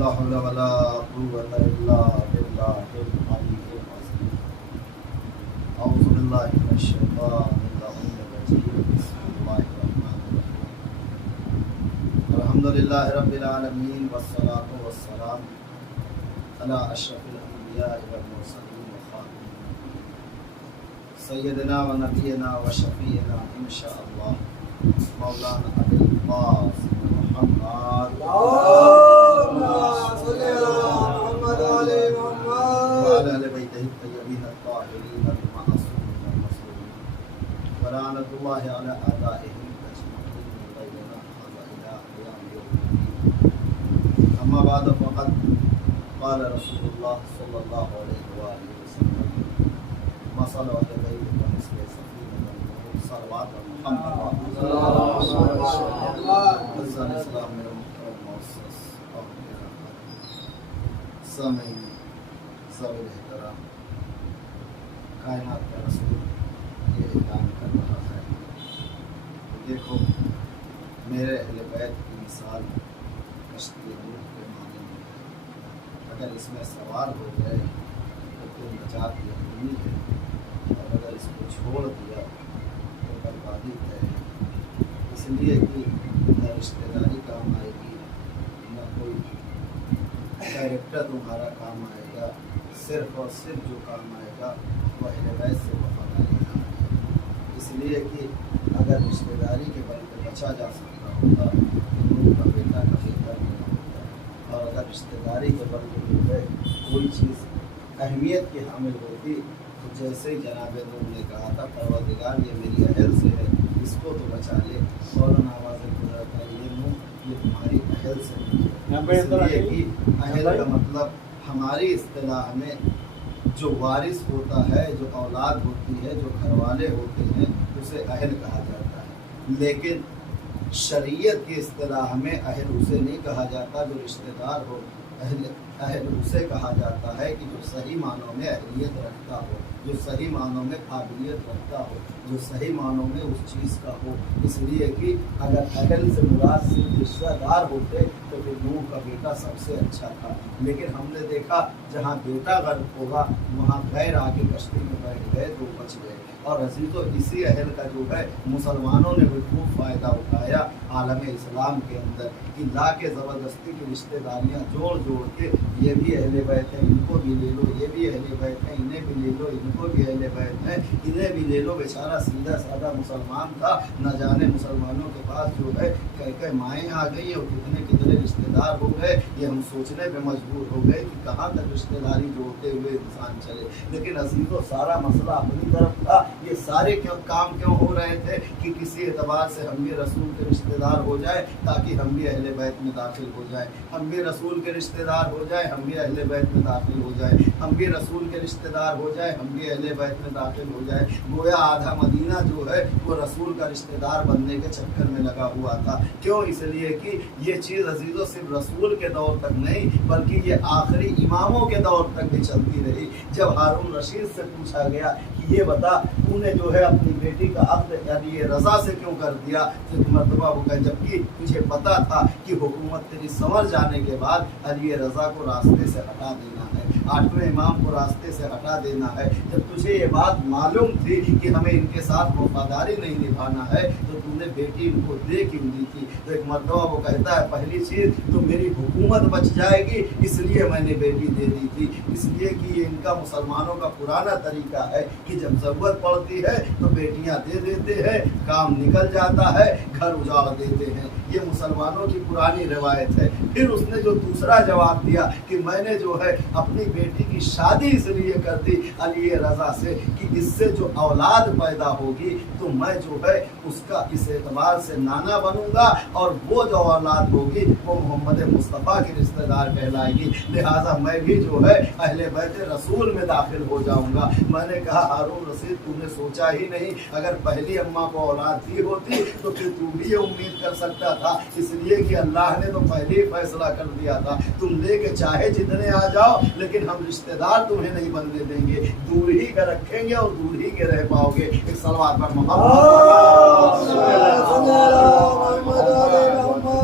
لا حول ولا قوة إلا بالله العلي العظيم. أعوذ بالله من الشيطان اللعين الرجيم. بسم الله الرحمن الرحيم. الحمد لله رب العالمين والصلاة والسلام على أشرف الأنبياء والمرسلين وخاتم سيدنا ونبينا وشفيعنا إن شاء الله مولانا أبي القاسم محمد وعلى آل بيته الطيبين الطاهرين المعصومين المظلومين ولعنة الله على أعدائهم أجمعين من بيننا هذا إلى قيام يوم الدين. أما بعد فقد قال رسول الله صلى الله عليه وآله وسلم مثل أهل بيت كمثل سفينة النور صلوات محمد عز الإسلام من محترم مؤسس سامعین ذوی احترام، کائنات کا رسول یہ اعلان کر رہا ہے، دیکھو میرے اہل بیت کی مثال کشتی نوح کے مانند ہے، اگر اس میں سوار ہو گئے تو نجات یقینی ہے، اور اگر اس کو چھوڑ دیا تو بربادی ہے۔ اس لیے کہ نہ رشتہ داری کام آئے گی، نہ کوئی ڈائریکٹر تمہارا کام آئے گا، صرف اور صرف جو کام آئے گا وہ اہل بیت سے وفاداری ہے۔ اس لیے کہ اگر رشتہ داری کے بل پہ بچا جا سکتا ہوتا تو نوح کا بیٹا کبھی کر نہیں ہوتا، اور اگر رشتہ داری کے بل پہ کوئی چیز اہمیت کی حامل ہوتی تو جیسے ہی جناب نوح نے کہا تھا پروردگار یہ میری اہل سے ہے، اس کو تو بچا لے، فوراً آواز گزرتا ہے یہ نوح یہ تمہاری اہل سے نہیں ہے۔ اس لیے کہ اہل کا مطلب ہماری اصطلاح میں جو وارث ہوتا ہے، جو اولاد ہوتی ہے، جو گھر والے ہوتے ہیں اسے اہل کہا جاتا ہے، لیکن شریعت کی اصطلاح میں اہل اسے نہیں کہا جاتا جو رشتہ دار ہو، اہل اسے کہا جاتا ہے کہ جو صحیح معنوں میں اہلیت رکھتا ہو، جو صحیح معنوں میں قابلیت رکھتا ہو، جو صحیح معنوں میں اس چیز کا ہو۔ اس لیے کہ اگر اہل سے مراد صرف رشتہ دار ہوتے تو پھر نوح کا بیٹا سب سے اچھا تھا، لیکن ہم نے دیکھا جہاں بیٹا غرق ہوگا وہاں غیر آ کے کشتی میں بیٹھ گئے تو بچ گئے۔ اور عزیزو اسی اہل کا جو ہے مسلمانوں نے بھی خوب فائدہ اٹھایا عالم اسلام کے اندر کہ لا کے زبردستی کی رشتہ داریاں جوڑ جوڑ کے یہ بھی اہل بیت ہیں ان کو بھی لے لو، یہ بھی اہل بیت ہیں انہیں بھی لے لو، ان کو بھی اہل بیت ہیں انہیں بھی لے لو۔ بیچارہ سیدھا سادہ مسلمان تھا، نہ جانے مسلمانوں کے پاس جو ہے کئی مائیں آ گئی اور کتنے کتنے رشتہ دار ہو گئے۔ یہ ہم سوچنے پہ مجبور ہو گئے کہ کہاں تک رشتہ داری جوڑتے ہوئے انسان چلے، لیکن عزیزو سارا مسئلہ اپنی طرف تھا۔ یہ سارے کام کیوں ہو رہے تھے کہ کسی اعتبار سے ہم بھی رسول کے رشتہ دار ہو جائے تاکہ ہم بھی اہل بیت میں داخل ہو جائیں، ہم بھی رسول کے رشتہ دار ہو جائے، ہم بھی اہل بیت میں داخل ہو جائے، ہم بھی رسول کے رشتہ دار ہو جائے، ہم بھی اہل بیت میں داخل ہو جائے۔ گویا آدھا مدینہ جو ہے وہ رسول کا رشتہ دار بننے کے چکر میں لگا ہوا تھا۔ کیوں؟ اس لیے کہ یہ چیز عزیزو صرف رسول کے دور تک نہیں بلکہ یہ آخری اماموں کے دور تک بھی چلتی رہی۔ جب ہارون رشید سے پوچھا گیا کہ یہ بتا تو نے جو ہے اپنی بیٹی کا عقد یعنی یہ رضا سے کیوں کر دیا، تو ایک مرتبہ وہ کہا جبکہ تجھے پتا تھا کہ حکومت تیری سنور جانے کے بعد علی رضا کو راستے سے ہٹا دینا ہے، 8ویں امام کو راستے سے ہٹا دینا ہے، جب تجھے یہ بات معلوم تھی کہ ہمیں ان کے ساتھ وفاداری نہیں نبھانا ہے تو تم نے بیٹی ان کو دے کیوں دی تھی؟ تو ایک مرتبہ وہ کہتا ہے پہلی چیز تو میری حکومت بچ جائے گی اس لیے میں نے بیٹی دے دی تھی، اس لیے کہ یہ ان کا مسلمانوں کا پرانا طریقہ ہے کہ جب ضرورت پڑتی ہے تو بیٹیاں دے دیتے ہیں، کام نکل جاتا ہے، گھر اجاڑ دیتے ہیں، یہ مسلمانوں کی پرانی روایت ہے۔ پھر اس نے جو دوسرا جواب دیا کہ میں نے جو ہے اپنی بیٹی کی شادی اس لیے کر دی علی رضا سے کہ اس سے جو اولاد پیدا ہوگی تو میں جو ہے اس کا اس اعتبار سے نانا بنوں گا اور وہ جو اولاد ہوگی وہ محمد مصطفیٰ کی رشتہ دار کہلائے گی، لہٰذا میں بھی جو ہے اہل بیت رسول میں داخل ہو جاؤں گا۔ میں نے کہا ہارون رشید تم نے سوچا ہی نہیں، اگر پہلی اماں کو اولاد دی ہوتی تو پھر تو بھی یہ امید کر سکتا تھا، اس لیے کہ اللہ نے تو پہلے ہی فیصلہ کر دیا تھا تم لے کے چاہے جتنے آ جاؤ لیکن ہم رشتہ دار تمہیں نہیں بننے دیں گے، دور ہی کا رکھیں گے اور دور ہی کے رہ پاؤ گے۔ ایک صلوات پر محمد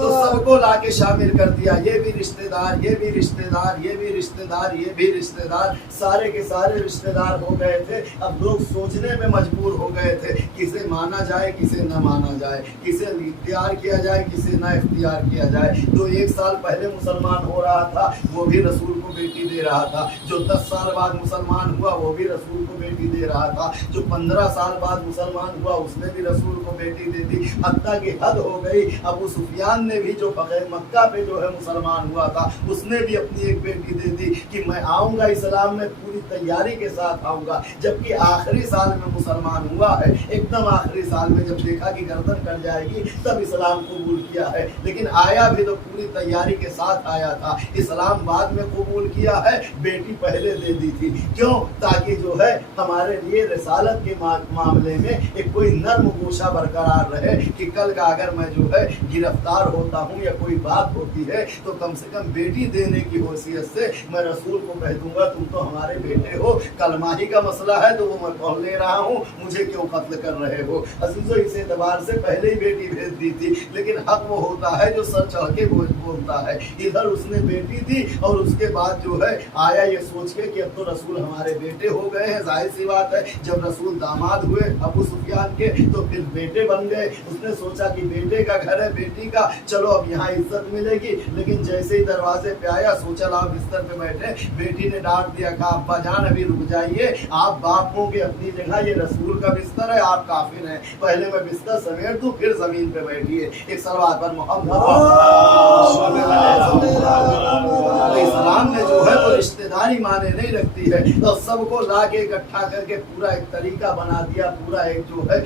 تو سب کو لا کے شامل کر دیا، یہ بھی رشتہ دار, یہ بھی رشتے دار, یہ بھی رشتے دار, یہ بھی رشتے دار, سارے کے سارے رشتے دار ہو گئے تھے. اب لوگ سوچنے میں مجبور ہو گئے تھے کسے مانا جائے کسے نہ مانا جائے, کسے اختیار کیا جائے کسے نہ اختیار کیا جائے. جو 1 سال پہلے مسلمان ہو رہا تھا وہ بھی رسول کو بیٹی دے رہا تھا, جو 10 سال بعد مسلمان ہوا وہ بھی رسول کو بیٹی دے رہا تھا, جو 15 سال بعد مسلمان ہوا اس نے بھی رسول کو بیٹی دے دی. حتیٰ کہ حد ہو گئی, ابو سفیان نے بھی جو فتح مکہ پہ جو ہے مسلمان ہوا تھا اس نے بھی اپنی ایک بیٹی دے دی کہ میں آؤں گا اسلام میں پوری تیاری کے ساتھ آؤں گا. جبکہ آخری سال میں مسلمان ہوا ہے, ایک دم آخری سال میں جب دیکھا کہ گردن کٹ جائے گی تب اسلام قبول کیا ہے, لیکن آیا بھی تو پوری تیاری کے ساتھ آیا تھا. اسلام بعد میں قبول کیا ہے, بیٹی پہلے دے دی تھی. کیوں؟ تاکہ جو ہے ہمارے لیے رسالت کے معاملے میں ایک کوئی نرم گوشہ برقرار رہے کہ کل کا اگر میں جو ہے گرفتار ہوتا ہوں یا کوئی بات ہوتی ہے تو کم سے کم بیٹی دینے کی حیثیت سے میں رسول کو کہہ دوں گا تم تو ہمارے بیٹے ہو, کلمہ ہی کا مسئلہ ہے تو وہ میں پڑھ لے رہا ہوں, مجھے کیوں قتل کر رہے ہو. عزیزو اس اعتبار سے پہلے ہی بیٹی بھیج دی تھی, لیکن حق وہ ہوتا ہے جو سر چڑھ کے بولتا ہے. ادھر اس نے بیٹی دی اور اس کے بعد جو ہے آیا یہ سوچ کے کہ اب تو رسول ہمارے بیٹے ہو گئے ہیں. ظاہر سی بات ہے جب رسول داماد ہوئے ابو سفیان کے تو پھر بیٹے بن گئے. اس نے سوچا کہ بیٹے کا گھر ہے بیٹی کا, چلو اب یہاں عزت ملے گی. لیکن جیسے ہی دروازے پہ آیا سوچا لاؤ بستر پہ بیٹھے, بیٹی نے ڈانٹ دیا, کہا ابا جان ابھی رک جائیے, آپ باپ ہوں گے اپنی جگہ, یہ رسول کا بستر ہے, آپ کافر ہیں, پہلے میں بستر سمیٹ دوں پھر زمین پہ بیٹھیے. ایک صلوات پر محمد. اسلام نے جو ہے وہ رشتہ داری مانے نہیں رکھتی ہے, تو سب کو لا کے اکٹھا کر کے پورا ایک طریقہ بنا دیا, پورا ایک جو ہے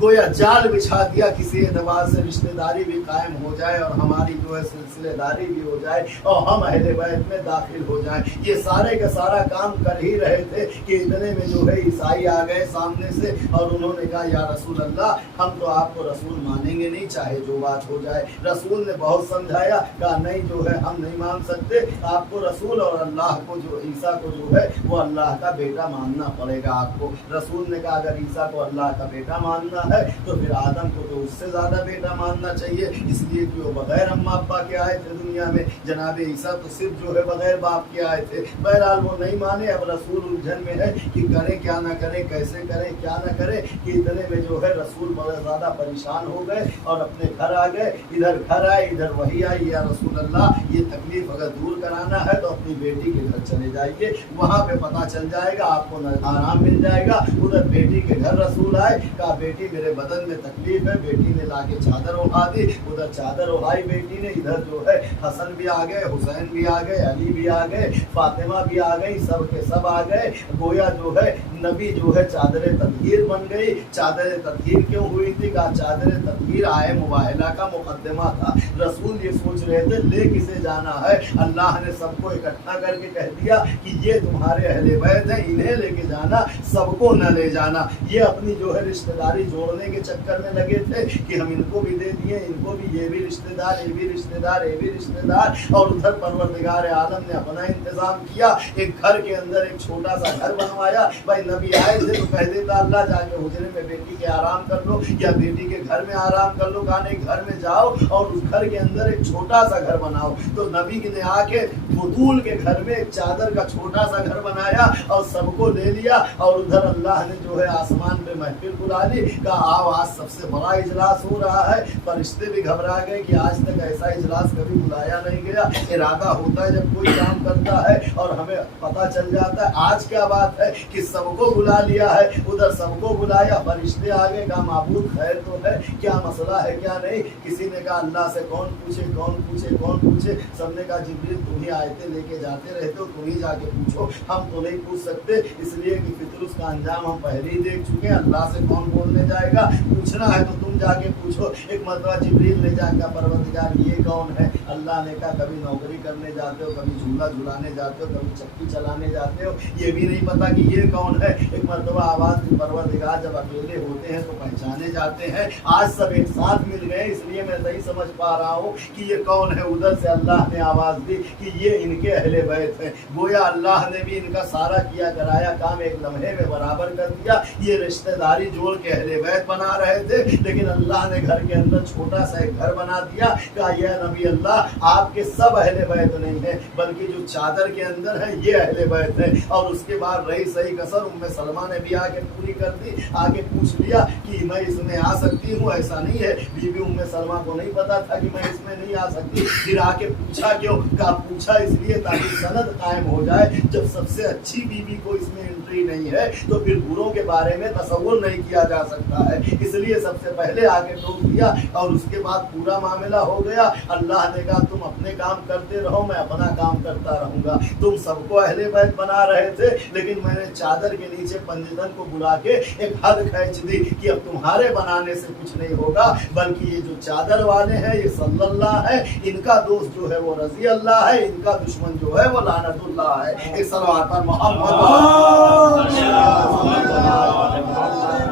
گویا جال بچھا دیا, کسی اعتبار سے رشتہ داری بھی قائم ہو جائے اور ہماری جو ہے سلسلے داری بھی ہو جائے اور ہم اہل بیت میں داخل ہو جائیں. یہ سارے کا سارا کام کر ہی رہے تھے کہ اتنے میں جو ہے عیسائی آ گئے سامنے سے اور انہوں نے کہا یا رسول اللہ ہم تو آپ کو رسول مانیں گے نہیں چاہے جو بات ہو جائے. رسول نے بہت سمجھایا, کہا نہیں جو ہے ہم نہیں مان سکتے, آپ کو رسول اور اللہ کو جو عیسیٰ کو جو ہے وہ اللہ کا بیٹا ماننا پڑے گا آپ کو. رسول نے کہا اگر عیسیٰ کو اللہ کا بیٹا ماننا ہے تو پھر آدم کو تو اس سے زیادہ بیٹا ماننا چاہیے, اس لیے کہ وہ بغیر اما ابا کے آئے تھے دنیا میں. جناب عیسیٰ تو صرف جو ہے بغیر باپ کے آئے تھے. بہرحال وہ نہیں مانے. اب رسول الجھن میں ہے کہ کریں کیا نہ کریں, کیسے کریں کیا نہ کریں, کہ اتنے میں جو ہے رسول بہت زیادہ پریشان ہو گئے اور اپنے گھر آ گئے. ادھر گھر آئے ادھر وہی آئی, یا رسول اللہ یہ تکلیف اگر دور کرانا ہے تو اپنی بیٹی کے گھر چلے جائیے, وہاں پہ پتہ چل جائے گا آپ کو آرام مل جائے گا. ادھر بیٹی کے گھر رسول آئے, کہا بیٹی میرے بدن میں تکلیف ہے. بیٹی نے لا کے چادر اڑا دی, ادھر چادر اڑائی بیٹی نے, ادھر جو ہے حسن بھی آ گئے, حسین بھی آ گئے, علی بھی آ گئے, فاطمہ بھی آ گئی, سب کے سب آ گئے. گویا جو ہے نبی جو ہے چادر تطہیر بن گئی. چادر تطہیر کیوں ہوئی تھی؟ کہا چادر تطہیر آئے مباہلہ کا مقدمہ تھا. رسول یہ سوچ رہے تھے لے کسے جانا ہے, اللہ نے سب کو اکٹھا کر کے کہہ دیا کہ یہ تمہارے اہل بیت ہیں, انہیں لے کے جانا, سب کو نہ لے جانا. یہ اپنی جو ہے رشتہ داری جوڑنے کے چکر میں لگے تھے کہ ہم ان کو بھی دے دیے, ان کو بھی, یہ بھی رشتہ دار, یہ بھی رشتہ دار, یہ بھی رشتہ دار. اور ادھر پروردگار عالم نے اپنا انتظام کیا. ایک گھر کے اندر ایک چھوٹا سا گھر بنوایا. بھائی نبی آئے تھے تو کہہ دیتا اللہ جا کے حجرے میں بیٹی کے آرام کر لو یا بیٹی کے گھر میں آرام کر لو. کہا نہیں, گھر میں جاؤ اور اس گھر کے اندر ایک چھوٹا سا گھر بناؤ. تو نبی نے آ کے بطول کے گھر میں ایک چادر کا چھوٹا سا گھر بنایا اور سب کو لے لیا. اور ادھر اللہ نے جو ہے آسمان پہ محفل بلا لی. کہا آؤ آج سب سے بڑا اجلاس ہو رہا ہے. فرشتے بھی گھبرا گئے کہ آج تک ایسا اجلاس کبھی بلایا نہیں گیا. ارادہ ہوتا ہے جب کوئی کام کرتا ہے اور ہمیں پتہ چل جاتا ہے. آج کیا بات ہے کہ سب کو بلا لیا ہے, ادھر سب کو بلایا, فرشتے آگے. کہا معبود خیر تو ہے, کیا مسئلہ ہے کیا نہیں. کسی نے کہا اللہ سے کون پوچھے کون پوچھے کون پوچھے. سب نے کہا جبریل تم ہی آیتیں لے کے جاتے رہتے ہو, تم ہی جا کے پوچھو, ہم تو نہیں پوچھ سکتے, اس لیے کہ فطر اس کا انجام ہم پہلے ہی دیکھ چکے ہیں. اللہ سے کون بولنے جائے گا, پوچھنا ہے تو تم جا کے پوچھو. ایک مرتبہ جبریل نے جا کے پروردگار یہ کون ہے. اللہ نے کہا کبھی نوکری کرنے جاتے ہو, کبھی جھولا جھلانے جاتے ہو, کبھی چکی چلانے جاتے ہو, یہ بھی نہیں پتا کہ یہ کون ہے. ایک مرتبہ آواز کی پروردگار جب اکیلے ہوتے ہیں تو پہچانے جاتے ہیں. آج سب ایک ساتھ مل گئے, اس لیے میں نہیں سمجھ پا رہا ہوں کہ یہ کون ہے. ادھر سے اللہ نے آواز دی کہ یہ ان کے اہل بیت ہیں. گویا اللہ نے بھی ان کا سارا کیا کرایا کام ایک لمحے میں برابر کر دیا. یہ رشتہ داری جوڑ کے اہل بیت بیت بنا رہے تھے، لیکن اللہ نے گھر کے اندر چھوٹا سا ایک گھر بنا دیا. کہا یا نبی اللہ آپ کے سب اہل بیت نہیں ہیں، بلکہ جو چادر کے اندر ہے یہ اہل بیت ہے. اور اس کے بعد رہی صحیح کسر ام سلمہ نے بھی آگے پوری کر دی. آگے پوچھ لیا کہ میں اس میں آ سکتی ہوں؟ ایسا نہیں ہے. بی بی ام سلمہ کو نہیں پتا تھا کہ میں اس میں نہیں آ سکتی. پھر آ کے پوچھا کیوں؟ کہا پوچھا اس لیے تاکہ سند قائم ہو جائے. جب سب سے اچھی بیوی کو اس میں انٹری نہیں ہے تو پھر بروں کے بارے میں تصور نہیں کیا جا سکتا ہے. اس لیے سب سے پہلے آگے ٹوک دیا اور اس کے بعد پورا معاملہ ہو گیا. اللہ نے کہا تم اپنے کام کرتے رہو، میں اپنا کام کرتا رہوں گا. تم سب کو اہل بیت بنا رہے تھے، لیکن میں نے چادر کے نیچے پنجتن کو بلا کے ایک حد کھینچ دی کہ اب تمہارے بنانے سے کچھ نہیں ہوگا، بلکہ یہ جو چادر والے ہیں یہ صلی اللہ ہے، ان کا دوست جو ہے وہ رضی اللہ ہے، ان کا دشمن جو ہے وہ لعنت اللہ ہے. ایک صلوات پر محمد.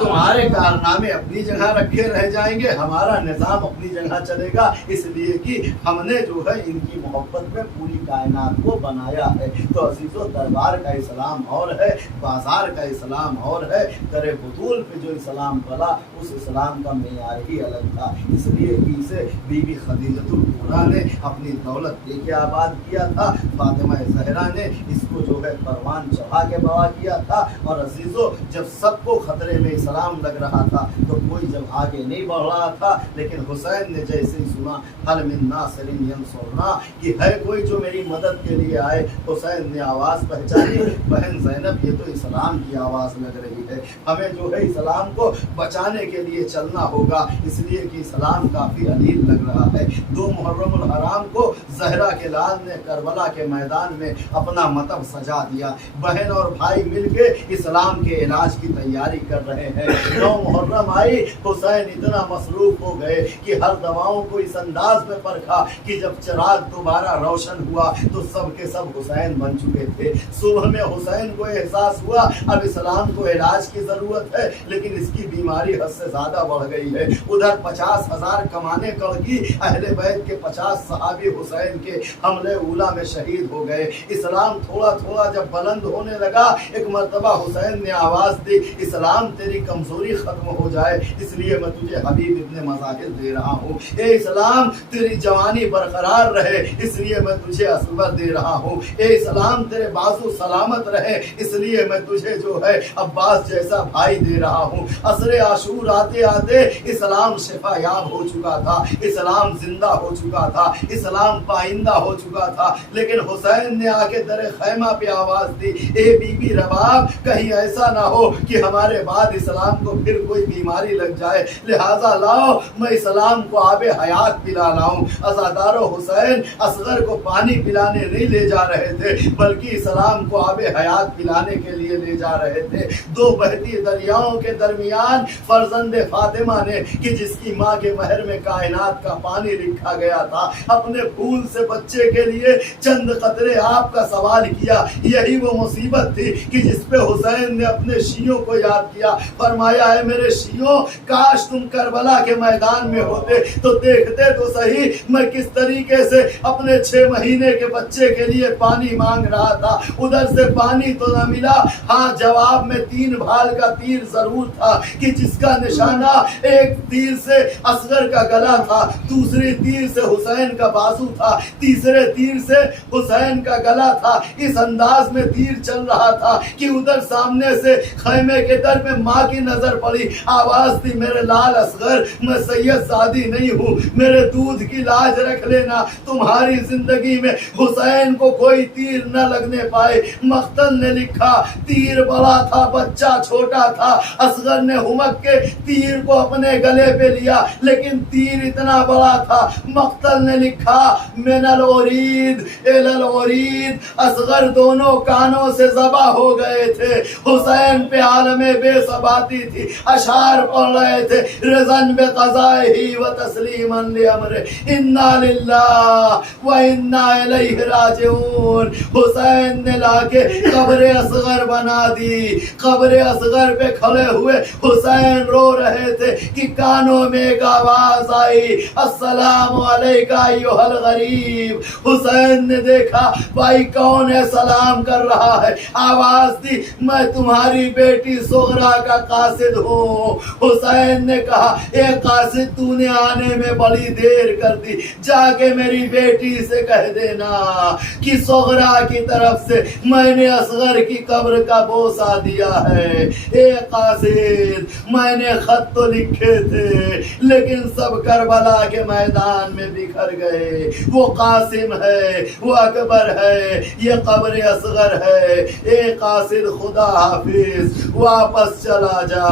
تمہارے کارنامے اپنی جگہ رکھے رہ جائیں گے، ہمارا نظام اپنی جگہ چلے گا، اس لیے کہ ہم نے جو ہے ان کی محبت میں پوری کائنات کو بنایا ہے. تو عزیزو دربار کا اسلام اور ہے، بازار کا اسلام اور ہے، در بطول پہ جو اسلام پلا اس اسلام کا معیار ہی الگ تھا. اس لیے اسے بی بی خدیجۃ الکبریٰ نے اپنی دولت دے کے آباد کیا تھا. فاطمہ زہرا نے اس کو جو ہے پروان چڑھا کے بوا کیا تھا. اور عزیزو جب سب کو خطرے میں اسلام لگ رہا تھا تو کوئی جب آگے نہیں بڑھ رہا تھا، لیکن حسین نے جیسے ہی سنا حل من ناصر ینصرنا کہ ہے کوئی جو میری مدد کے لیے آئے، حسین نے آواز پہچانی، بہن زینب یہ تو اسلام کی آواز لگ رہی ہے، ہمیں جو ہے اسلام کو بچانے کے لیے چلنا ہوگا، اس لیے کہ اسلام کافی علیل لگ رہا ہے. 2 محرم الحرام کو زہرا کے لال نے کربلا کے میدان میں اپنا مطب سجا دیا. بہن اور بھائی مل کے اسلام کے علاج کی تیاری کر رہے ہیں. 9 محرم آئی، حسین اتنا مصروف ہو گئے کہ ہر دواؤں کو اس انداز میں پرکھا کہ جب چراغ دوبارہ روشن ہوا تو سب کے سب حسین بن چکے تھے. صبح میں حسین کو احساس ہوا اب اسلام کو علاج کی ضرورت ہے، لیکن اس کی بیماری حد سے زیادہ بڑھ گئی ہے. ادھر 50,000 کمانے کڑکی، اہل بیت کے 50 صحابی حسین کے حملے اولا میں شہید ہو گئے. اسلام تھوڑا تھوڑا جب بلند ہونے لگا، ایک مرتبہ حسین نے آواز دی اسلام تیری کمزوری ختم ہو جائے اس لیے میں تجھے حبیب ابن مظاہر دے رہا ہوں. اے اسلام تیری جوانی برقرار رہے اس لیے میں تجھے اسور دے رہا ہوں. اے اسلام تیرے بازو سلامت رہے اس لیے میں تجھے جو ہے عباس جیسا بھائی دے رہا ہوں. عصر عاشور آتے آتے اسلام شفا یاب ہو چکا تھا، اسلام زندہ ہو چکا تھا، اسلام پائندہ ہو چکا تھا. لیکن حسین نے آ کے در خیمہ پہ آواز دی اے بی بی رباب کہیں ایسا نہ ہو کہ ہمارے بعد اسلام کو پھر کوئی بیماری لگ جائے، لہٰذا لاؤ میں اسلام کو آب حیات پلا لاؤں. عزادار و حسین اصغر کو پانی پلانے نہیں لے جا رہے تھے بلکہ اسلام کو آب حیات پلانے کے لیے لے جا رہے تھے. 2 بہتی دریاؤں کے درمیان فرزند فاطمہ نے کہ جس کی ماں کے مہر میں کائنات کا پانی لکھا گیا تھا، اپنے پھول سے بچے کے لیے چند قطرے آپ کا سوال کیا. یہی وہ مصیبت تھی کہ جس پہ حسین نے اپنے شیعوں کو یاد کیا. فرمایا ہے میرے شیعوں کاش تم کربلا کے میدان میں ہوتے تو دیکھتے تو صحیح میں کس طریقے سے اپنے 6 مہینے کے بچے کے لیے پانی مانگ رہا تھا. ادھر سے پانی تو نہ ملا، ہاں جواب میں 3 بھال کا تیر ضرور تھا کہ جس کا نشانہ ایک تیر سے اصغر کا گلا تھا، دوسری تیر سے حسین کا بازو تھا، تیسرے تیر سے حسین کا گلا تھا. اس انداز میں تیر چل رہا تھا کہ ادھر سامنے سے خیمے کے در میں ماں کی نظر پڑی. آواز دی میرے لال اصغر میں سید زادی نہیں ہوں، میرے دودھ کی لاج رکھ لینا، تمہاری زندگی میں حسین کو کوئی تیر نہ لگنے پائے. مقتل نے لکھا تیر بڑا تھا بچہ چھوٹا تھا. اصغر نے ہمک کے تیر کو اپنے گلے پہ لیا لیکن تیر اتنا بڑا تھا. مقتل نے لکھا من الورید الی الورید، اصغر دونوں کانوں سے ذبح ہو گئے تھے. حسین پہ عالم بے ثباتی تھی، اشعار پڑھ رہے تھے رضن بقضائہ و تسلیما لامرہ انا للہ و انا الیہ راجعون. حسین نے لا کے قبر اصغر بنا دی. قبر اصغر پہ کھڑے ہوئے حسین رو رہے تھے کہ کانوں میں ایک آواز آئی السلام علیکہ ایھا الغریب. حسین نے دیکھا بھائی کون ہے سلام کر رہا ہے. آواز دی میں تمہاری بیٹی صغرا کا قاصد ہوں. حسین نے کہا اے قاصد تو نے آنے میں بڑی دیر کر دی، جا کے میری بیٹی سے کہہ دینا کہ صغرا کی طرف سے میں نے اصغر کی قبر کا بوسہ دیا ہے۔ اے قاصد میں نے خط تو لکھے تھے لیکن سب کربلا کے میدان میں بکھر گئے، وہ قاسم ہے، وہ اکبر ہے، یہ قبر اصغر ہے۔ اے قاصد خدا حافظ، واپس چلا جا،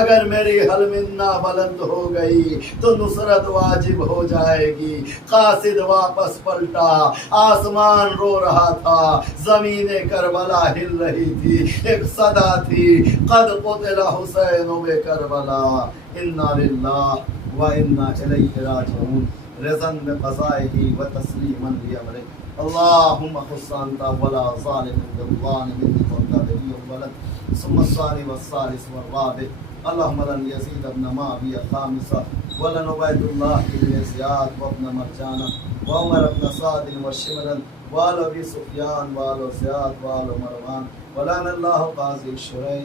اگر میری حلمنا بلند ہو گئی تو نصرت واجب ہو جائے گی۔ قاصد واپس پلٹا، آسمان رو رہا تھا، زمین کربلا ہل رہی تھی، ایک صدا تھی قد قتل حسین بکربلا انا للہ و انا الیہ راجعون، رضا بقضائہ و تسلیما لامرہ۔ اللہم خص انت ولا ظالم بالظالم منك وانت بني ولد ثم الثاني والثالث والرابع اللهم لن يزيد ابن معاوية خامسا ولن عبيد الله بن زياد وابن مرجانة وعمر بن سعد وشمرا وآل أبي سفيان وآل زياد وآل مروان ولعن الله قاضي الشريع